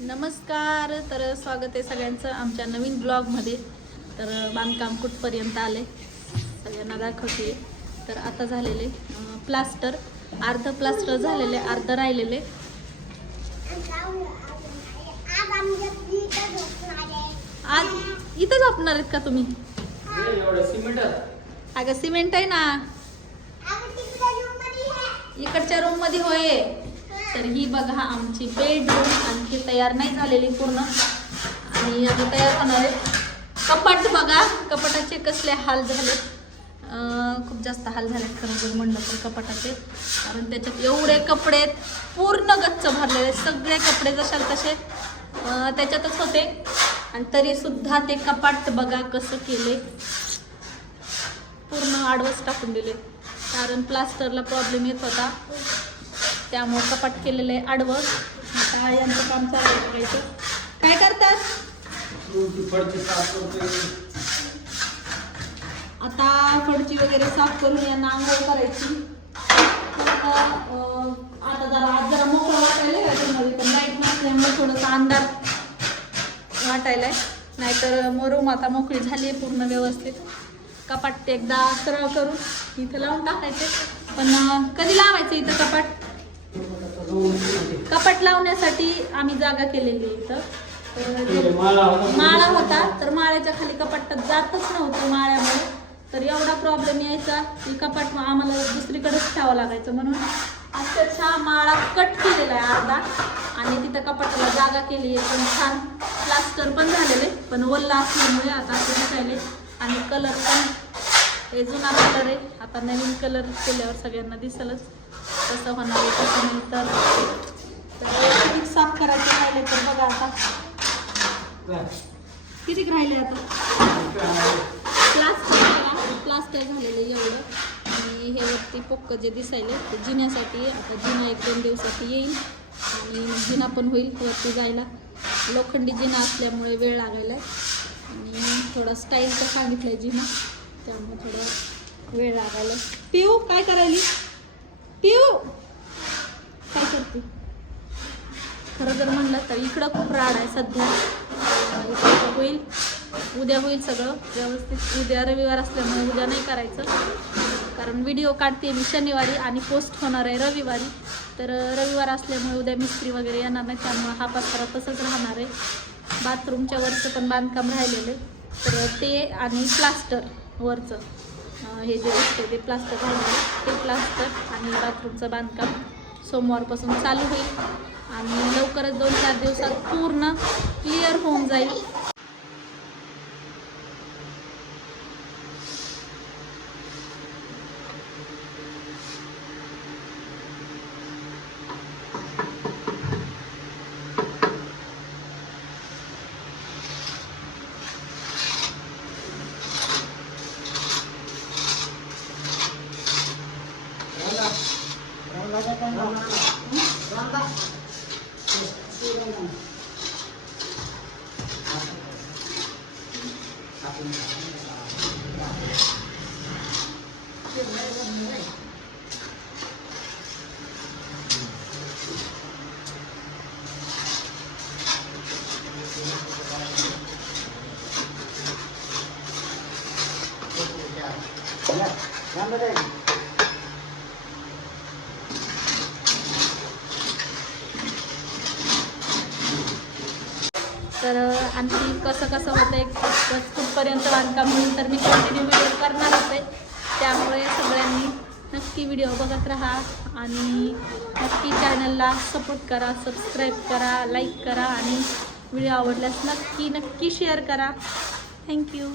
नमस्कार तर स्वागत आहे सगळ्यांचं आमच्या नवीन ब्लॉगमध्ये. तर बांधकाम कुठपर्यंत आले सगळ्यांना दाखवते. तर आता झालेले प्लास्टर. अर्ध प्लास्टर झालेले अर्ध राहिलेले. आज इथं झोपणार आहेत का तुम्ही? अगं सिमेंट आहे ना. इकडच्या रूममध्ये होय. तर ही बघा आमची बेडरूम आणखी तयार नाही झालेली पूर्ण. आणि आता तयार होणार आहे. कपाट बघा कपाटाचे कसले हाल झाले खूप जास्त हाल झाले खरं जर म्हणलं तर कपाटाचे. कारण त्याच्यात एवढे कपडे आहेत, पूर्ण गच्च भरलेले सगळे कपडे जशाल तसे. त्याच्यातच होते. आणि तरीसुद्धा ते कपाट बघा कसं केले. पूर्ण आडवंच टाकून दिले. कारण प्लास्टरला प्रॉब्लेम येत होता. त्यामुळे कपाट केलेलं आहे आडवं. आता यांचं काम चालू आहे बघायचं. काय करतात? आता फडची वगैरे साफ करून यांना आंघोळ करायची. आता आता जरा आज जरा मोकळं वाटायला याच्यामध्ये पण लाइट नसल्यामुळे थोडंसं अंधार वाटायलाय. नाहीतर मग रूम आता मोकळी झाली आहे पूर्ण व्यवस्थित. कपाट ते एकदा सरळ करून इथं लावून टाकायचे. पण कधी लावायचं इथं कपाट? कपाट लावण्यासाठी आम्ही जागा केलेली इथं. तर माळा होता. तर माळ्याच्या खाली कपाटात जातच नव्हतं माळ्यामुळे. तर एवढा प्रॉब्लेम यायचा की कपाट आम्हाला दुसरीकडेच ठेवावं लागायचं म्हणून. अक्षरशः माळा कट केलेला आहे अर्धा. आणि तिथं कपाटाला जागा केली आहे. पण छान प्लास्टर पण झालेले. पण ओल्ला असल्यामुळे आता असे दिसायले. आणि कलर पण हे जुना कलर आहे. आता नवीन कलर केल्यावर सगळ्यांना दिसलंच. कसं होणार आहे कसं नाही तर. साफ करायचे राहिले तर बघा आता. किती राहिले आता? प्लास्टर प्लास्टर झालेलं एवढं. आणि हे वरती पोक्क जे दिसायले ते जिन्यासाठी आता जिना एक दोन दिवसाची येईल. आणि जिना पण होईल वरती जायला. लोखंडी जिना असल्यामुळे वेळ लागायला आणि थोडा स्टाईलचा सांगितलं आहे जिना. त्यामुळे थोडा वेळ लागायला. पिऊ काय करायली? पिऊ काय करते? खरं जर म्हणलं तर इकडं खूप राड आहे सध्या. होईल. उद्या होईल सगळं. व्यवस्थित उद्या रविवार असल्यामुळे उद्या नाही करायचं. कारण व्हिडिओ काढते मी शनिवारी आणि पोस्ट होणार आहे रविवारी. तर रविवार असल्यामुळे उद्या मिस्त्री वगैरे येणार नाही त्यामुळे हा पत्रा तसंच राहणार आहे. बाथरूमच्या वरचं पण बांधकाम राहिलेलं आहे. तर ते आणि प्लास्टर. वरचं हे जे असते ते प्लास्टर राहिलं ते प्लास्टर आणि बाथरूमचं बांधकाम सोमवारपासून चालू होईल. आणि लवकरच दोन चार दिवसात पूर्ण क्लिअर होऊन जाईल. 頑張れ。तर आणखी कसं कसं होतं एक कुठपर्यंत बांधकाम होईल तर मी कंटिन्यू व्हिडिओ करणार होते. त्यामुळे सगळ्यांनी नक्की व्हिडिओ बघत राहा आणि नक्की चॅनलला सपोर्ट करा सबस्क्राईब करा लाईक करा आणि व्हिडिओ आवडल्यास नक्की नक्की शेअर करा. थँक्यू